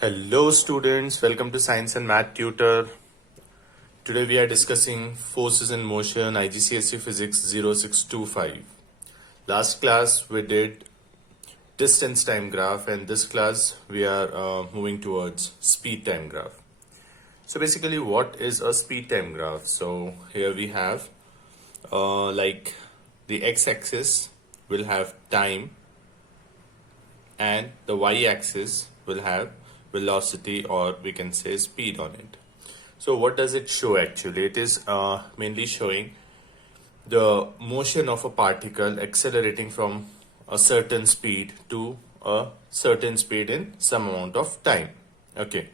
Hello students, welcome to Science and Math Tutor. Today we are discussing forces in motion IGCSE Physics 0625. Last class we did distance time graph and this class we are moving towards speed time graph. So basically what is a speed time graph? So here we have like the x-axis will have time and the y-axis will have velocity, or we can say speed on it. So what does it show actually? It is mainly showing the motion of a particle accelerating from a certain speed to a certain speed in some amount of time. Okay,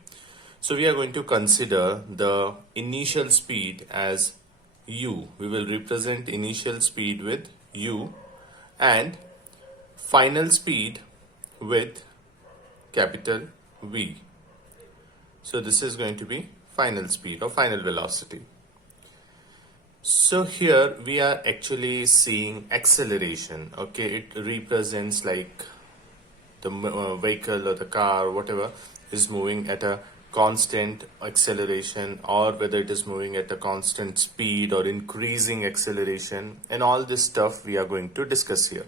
so we are going to consider the initial speed as u. We will represent initial speed with u and final speed with capital V. So this is going to be final speed or final velocity. So here we are actually seeing acceleration. Okay, it represents like the vehicle or the car or whatever is moving at a constant acceleration, or whether it is moving at a constant speed or increasing acceleration, and all this stuff we are going to discuss here.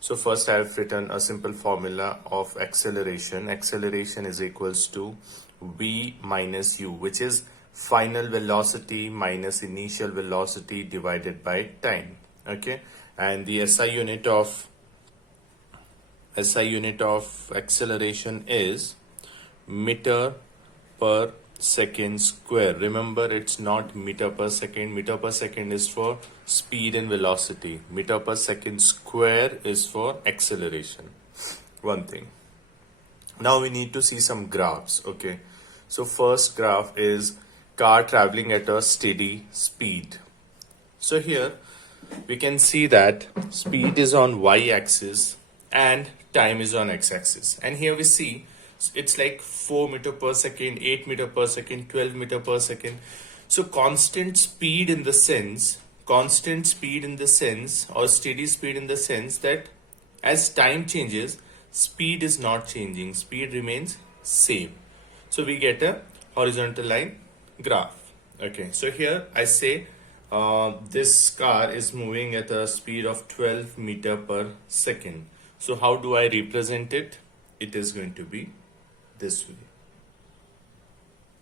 So first I have written a simple formula of acceleration. Acceleration is equals to v minus u, which is final velocity minus initial velocity divided by time. Okay, and the SI unit of acceleration is meter per second square. Remember, it's not meter per second. Meter per second is for speed and velocity. Meter per second square is for acceleration. One thing. Now we need to see some graphs. Okay, so first graph is car traveling at a steady speed. So here we can see that speed is on y-axis and time is on x-axis, and here we see it's like 4 meter per second, 8 meter per second, 12 meter per second. So constant speed in the sense or steady speed in the sense that as time changes, speed is not changing, speed remains same. So we get a horizontal line graph. Okay, so here I say this car is moving at a speed of 12 meter per second. So how do I represent it? It is going to be this way.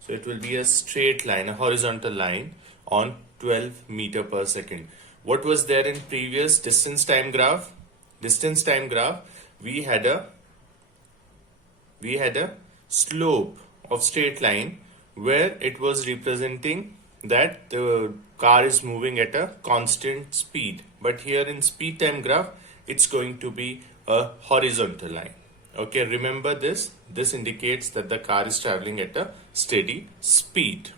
So it will be a straight line, a horizontal line on 12 meter per second. What was there in previous distance time graph? Distance time graph, we had a slope of straight line where it was representing that the car is moving at a constant speed. But here in speed time graph, it's going to be a horizontal line. Okay, remember this. This indicates that the car is traveling at a steady speed.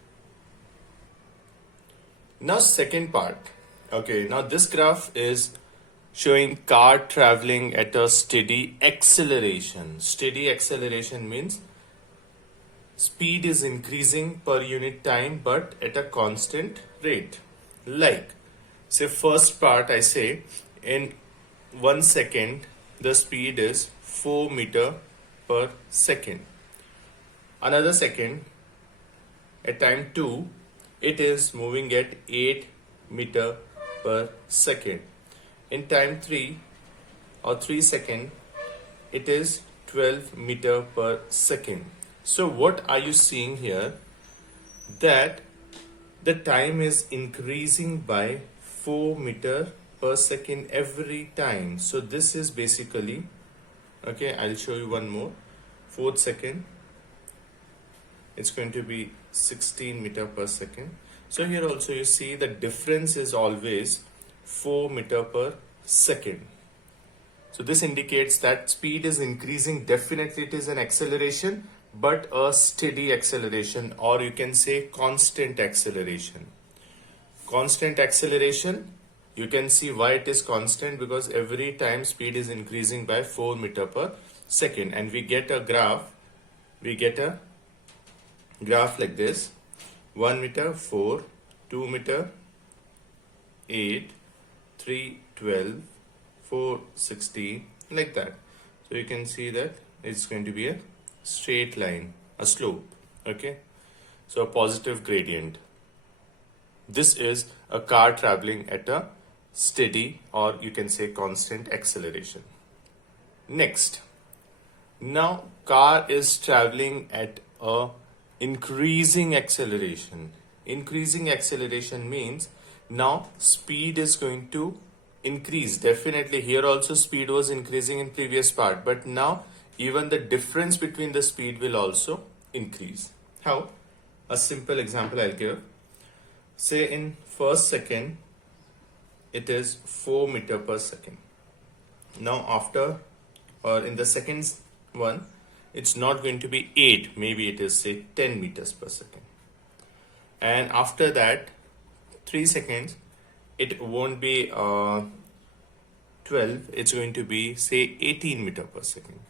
Now second part. Okay, now this graph is showing car traveling at a steady acceleration. Steady acceleration means speed is increasing per unit time but at a constant rate. Like, say first part I say in 1 second the speed is 4 meter per second. Another second, at time 2, it is moving at 8 meter per second. In time 3 or 3 second, it is 12 meter per second. So what are you seeing here? That the time is increasing by 4 meter per second every time. So this is basically, okay, I'll show you one more. 4th second, it's going to be 16 meter per second. So here also you see the difference is always 4 meter per second. So this indicates that speed is increasing. Definitely it is an acceleration, but a steady acceleration, or you can say constant acceleration. Constant acceleration, you can see why it is constant, because every time speed is increasing by 4 meter per second, and we get a graph like this: 1 meter 4, 2 meter 8, 3 12, 4 16, like that. So you can see that it's going to be a straight line, a slope. Okay, so a positive gradient. This is a car traveling at a steady, or you can say constant acceleration. Next, now car is traveling at a increasing acceleration. Increasing acceleration means now speed is going to increase. Definitely here also speed was increasing in previous part, but now even the difference between the speed will also increase. How? A simple example I'll give. Say in first second it is 4 meter per second. Now after, or in the second one, it's not going to be 8, maybe it is say 10 meters per second. And after that 3 seconds it won't be 12, it's going to be say 18 meter per second.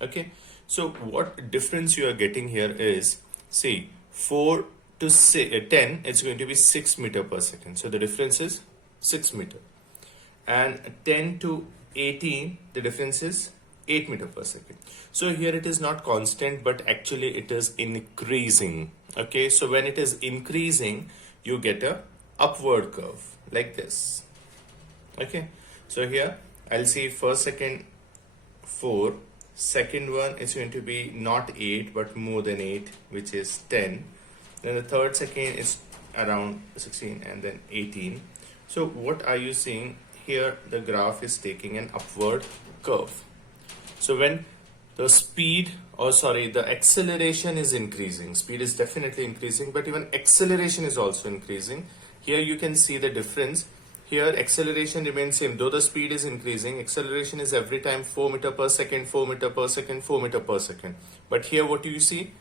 Okay, so what difference you are getting here is, see, 4 to 10, it's going to be 6 meter per second. So the difference is 6 meter. And 10 to 18, the difference is 8 meter per second. So here it is not constant, but actually it is increasing. Okay, so when it is increasing, you get a upward curve like this. Okay, so here I'll see first second 4, second one is going to be not 8 but more than 8, which is 10. Then the third second is around 16 and then 18. So what are you seeing here? The graph is taking an upward curve. So when the speed, or sorry, the acceleration is increasing, speed is definitely increasing, but even acceleration is also increasing. Here you can see the difference. Here acceleration remains same, though the speed is increasing. Acceleration is every time 4 meter per second, 4 meter per second, 4 meter per second. But here what do you see?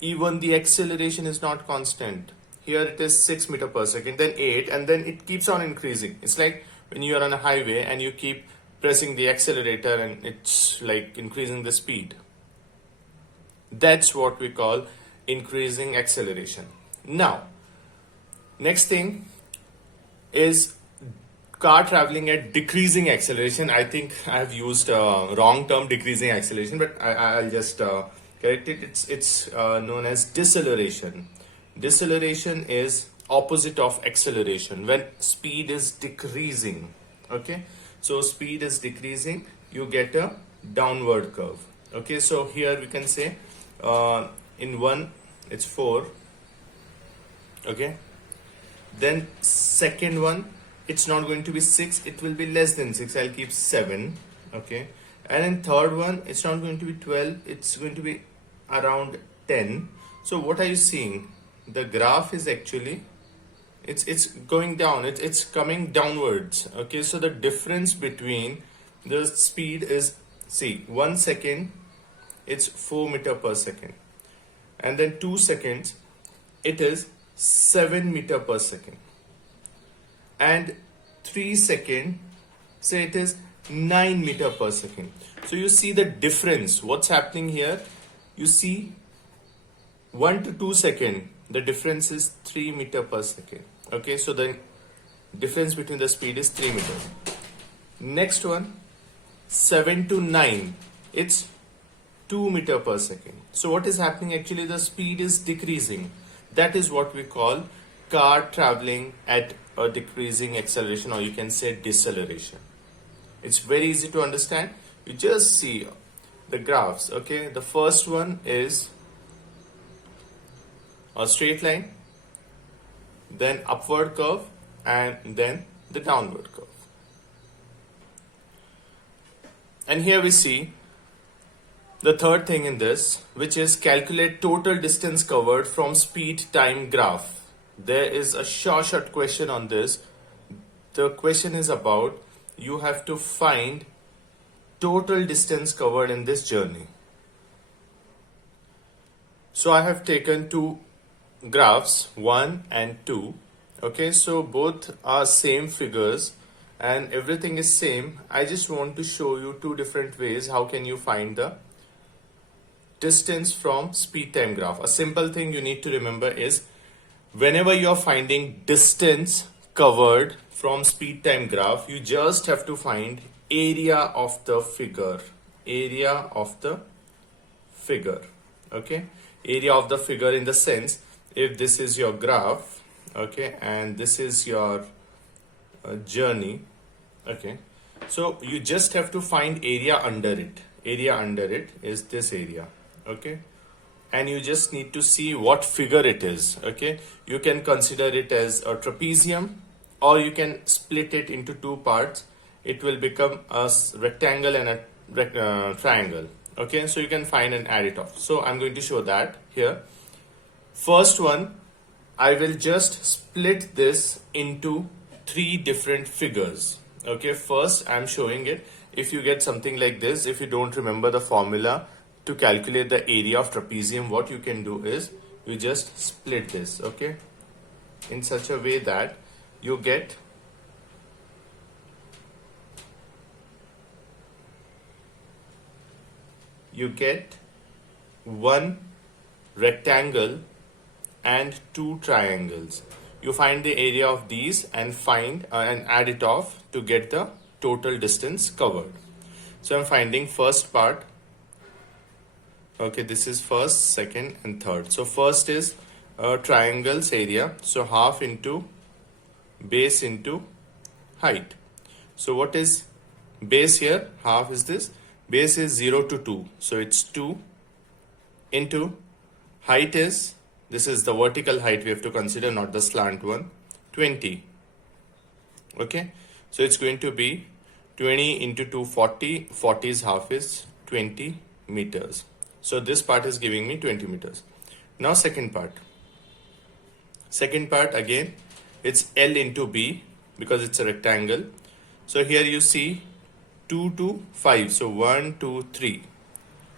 Even the acceleration is not constant. Here it is 6 meter per second, then 8, and then it keeps on increasing. It's like when you are on a highway and you keep pressing the accelerator and it's like increasing the speed. That's what we call increasing acceleration. Now, next thing is car traveling at decreasing acceleration. I think I have used wrong term, decreasing acceleration, but I'll just correct it. It's known as deceleration. Deceleration is opposite of acceleration, when speed is decreasing. Okay, so speed is decreasing, you get a downward curve. Okay, so here we can say in one it's 4. Okay, then second one, it's not going to be 6, it will be less than 6, I'll keep 7. Okay, and in third one it's not going to be 12, it's going to be around 10. So what are you seeing? The graph is actually it's going down, it's coming downwards. Okay, so the difference between the speed is, see, 1 second it's 4 meter per second, and then 2 seconds it is 7 meter per second, and 3 seconds say it is 9 meter per second. So you see the difference. What's happening here? You see 1 to 2 seconds, the difference is 3 meter per second. Okay, so the difference between the speed is 3 meters. Next one, 7 to 9, it's 2 meter per second. So what is happening? Actually the speed is decreasing. That is what we call car traveling at a decreasing acceleration, or you can say deceleration. It's very easy to understand. You just see the graphs. Okay, the first one is a straight line, then upward curve, and then the downward curve. And here we see the third thing in this, which is calculate total distance covered from speed time graph. There is a short question on this. The question is about, you have to find total distance covered in this journey. So I have taken two graphs, 1 and 2. Okay, so both are same figures and everything is same. I just want to show you two different ways how can you find the distance from speed time graph. A simple thing you need to remember is, whenever you're finding distance covered from speed time graph, you just have to find area of the figure. Area of the figure. Okay, area of the figure in the sense, if this is your graph, okay, and this is your journey, okay, so you just have to find area under it. Area under it is this area, okay, and you just need to see what figure it is. Okay, you can consider it as a trapezium, or you can split it into two parts. It will become a rectangle and a triangle. Okay, so you can find and add it off. So I'm going to show that here. First one, I will just split this into three different figures. Okay, first I'm showing it. If you get something like this, if you don't remember the formula to calculate the area of trapezium, what you can do is you just split this, okay, in such a way that you get one rectangle and two triangles. You find the area of these and find and add it off to get the total distance covered. So I'm finding first part. Okay, this is first, second and third. So first is triangle's area. So half into base into height. So what is base here? Half is this. Base is 0 to 2. So it's 2 into height is, this is the vertical height we have to consider, not the slant one, 20. Okay, so it's going to be 20 into 2, 40. 40 is half is 20 meters. So this part is giving me 20 meters. Now second part. Second part again, it's L into B because it's a rectangle. So here you see 2 to 5. So 1, 2, 3.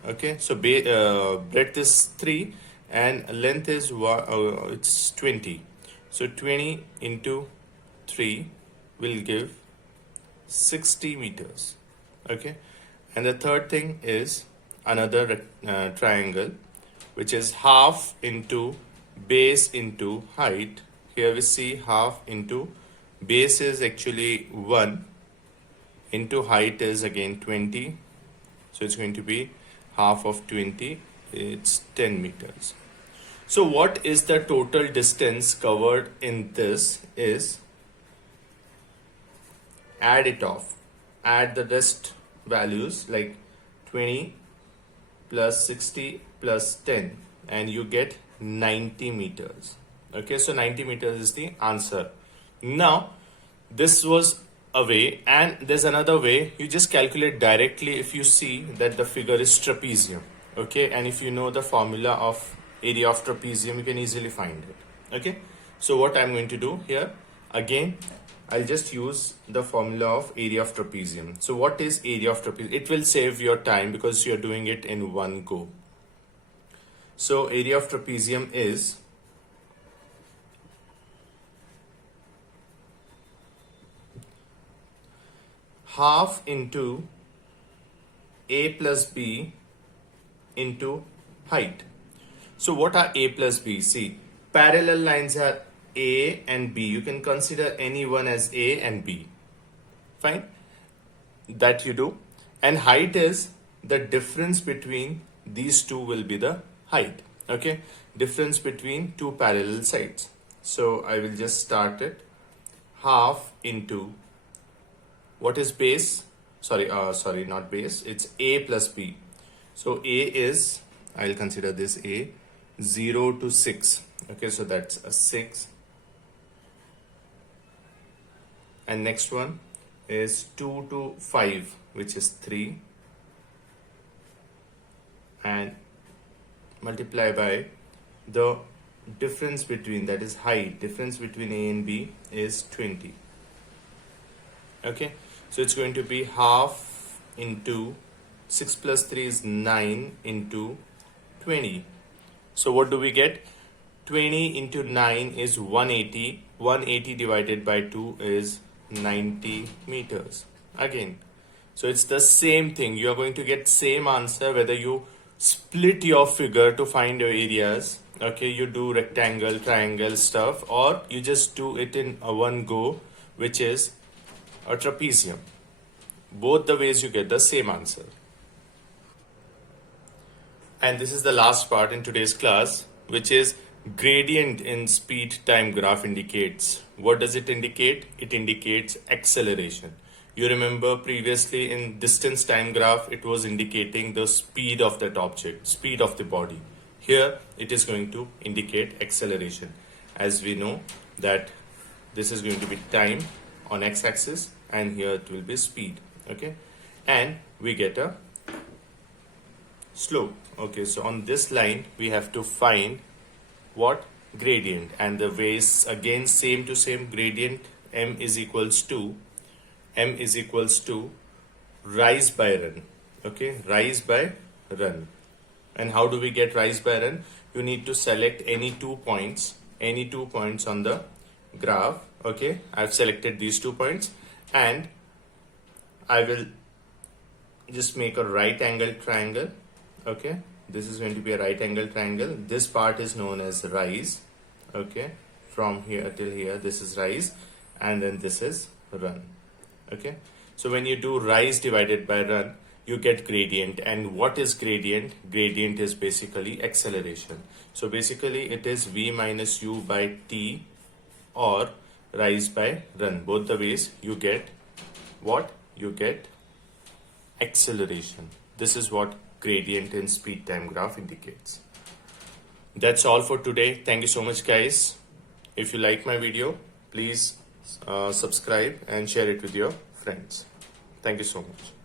Okay, so breadth is 3 and length is it's 20. So 20 into 3 will give 60 meters. Okay, and the third thing is another triangle, which is half into base into height. Here we see half into base is actually 1 into height is again 20. So it's going to be half of 20, it's 10 meters. So what is the total distance covered in this is, add it off, add the rest values like 20 plus 60 plus 10 and you get 90 meters. Okay, so 90 meters is the answer. Now this was a way, and there's another way. You just calculate directly if you see that the figure is trapezium. Okay, and if you know the formula of area of trapezium, you can easily find it. Okay, so what I'm going to do here, again I'll just use the formula of area of trapezium. So what is area of trapezium? It will save your time because you're doing it in one go. So area of trapezium is half into a plus b into height. So what are a plus b? See, parallel lines are a and b. You can consider any one as a and b. Fine, that you do. And height is the difference between these two will be the height. Okay, difference between two parallel sides. So I will just start it. Half into, what is base? Sorry, not base. It's a plus b. So a is, I'll consider this a, 0 to 6. Okay, so that's a 6. And next one is 2 to 5, which is 3. And multiply by the difference between, that is height, difference between a and b is 20. Okay, so it's going to be half into 6 plus 3 is 9 into 20. So what do we get? 20 into 9 is 180. 180 divided by 2 is 90 meters. Again, so it's the same thing. You are going to get same answer whether you split your figure to find your areas. Okay, you do rectangle, triangle stuff, or you just do it in a one go, which is a trapezium. Both the ways you get the same answer. And this is the last part in today's class, which is gradient in speed time graph indicates. What does it indicate? It indicates acceleration. You remember previously in distance time graph, it was indicating the speed of that object, speed of the body. Here it is going to indicate acceleration. As we know that this is going to be time on x-axis and here it will be speed. Okay, and we get a slope. Okay, so on this line we have to find what? Gradient, and the way is again same to same. Gradient m is equals to rise by run. Okay, rise by run. And how do we get rise by run? You need to select any 2 points on the graph. Okay, I've selected these 2 points and I will just make a right angle triangle. Okay, this is going to be a right angle triangle. This part is known as rise. Okay, from here till here this is rise, and then this is run. Okay, so when you do rise divided by run, you get gradient. And what is gradient? Gradient is basically acceleration. So basically it is v minus u by t or rise by run. Both the ways you get what? You get acceleration. This is what gradient in speed time graph indicates. That's all for today. Thank you so much, guys. If you like my video, please subscribe and share it with your friends. Thank you so much.